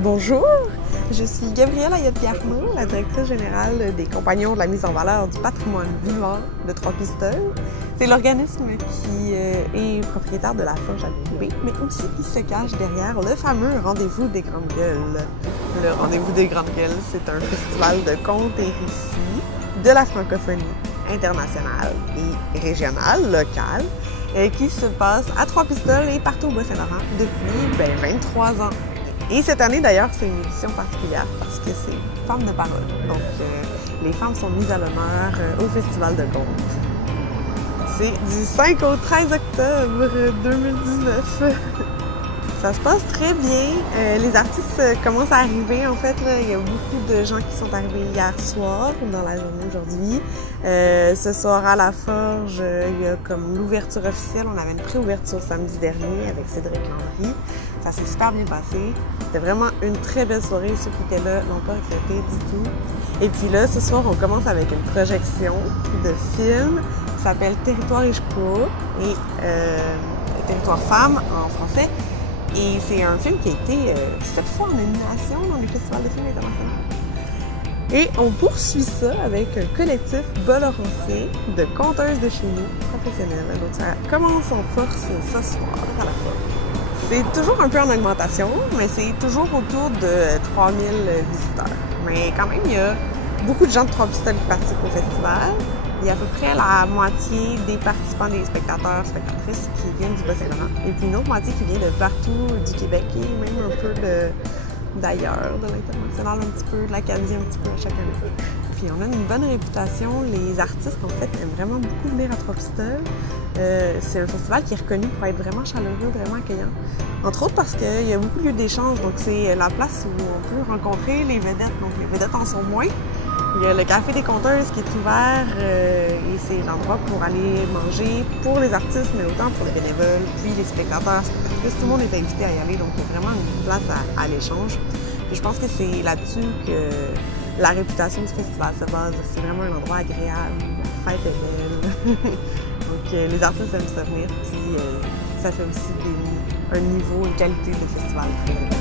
Bonjour, je suis Gabrielle Ayotte-Garneau, la directrice générale des Compagnons de la mise en valeur du patrimoine vivant de Trois-Pistoles. C'est l'organisme qui est propriétaire de la Forge à Bébé, mais aussi qui se cache derrière le fameux Rendez-vous des Grandes Gueules. Le Rendez-vous des Grandes Gueules, c'est un festival de contes et récits de la francophonie internationale et régionale, locale, qui se passe à Trois-Pistoles et partout au Bas-Saint-Laurent depuis 23 ans. Et cette année, d'ailleurs, c'est une édition particulière parce que c'est Femmes de parole. Donc, les femmes sont mises à l'honneur au Festival de contes. C'est du 5 au 13 octobre 2019. Ça se passe très bien. Les artistes commencent à arriver. En fait, là, il y a beaucoup de gens qui sont arrivés hier soir, dans la journée aujourd'hui. Ce soir à la Forge, il y a comme l'ouverture officielle. On avait une pré-ouverture samedi dernier avec Cédric Landry. Ça s'est super bien passé. C'était vraiment une très belle soirée. Ceux qui étaient là n'ont pas regretté du tout. Et puis là, ce soir, on commence avec une projection de film qui s'appelle Territoire Ishkuo et Territoire Femmes en français. Et c'est un film qui a été 7 fois en nomination dans les festivals de films internationaux. Et on poursuit ça avec un collectif bolorancien de conteuses de chez nous, professionnelles. Donc ça commence en force ce soir à la fois. C'est toujours un peu en augmentation, mais c'est toujours autour de 3000 visiteurs. Mais quand même, il y a beaucoup de gens de Trois-Pistoles qui participent au festival. Il y a à peu près la moitié des participants, des spectateurs, spectatrices qui viennent du Bas-Saint-Laurent. Et puis une autre moitié qui vient de partout du Québec et même un peu d'ailleurs, de l'international un petit peu, de l'Acadie un petit peu à chaque année. Puis on a une bonne réputation. Les artistes, en fait, aiment vraiment beaucoup venir à Trois-Pistoles. C'est un festival qui est reconnu pour être vraiment chaleureux, vraiment accueillant. Entre autres parce qu'il y a beaucoup de lieux d'échange. Donc c'est la place où on peut rencontrer les vedettes. Donc les vedettes en sont moins. Il y a le Café des Conteuses qui est ouvert et c'est l'endroit pour aller manger pour les artistes, mais autant pour les bénévoles, puis les spectateurs. Tout le monde est invité à y aller, donc il y a vraiment une place à l'échange. Puis je pense que c'est là-dessus que la réputation du festival se base. C'est vraiment un endroit agréable, la fête est belle. Donc les artistes aiment ça venir, puis ça fait aussi un niveau, une qualité de festival très élevée.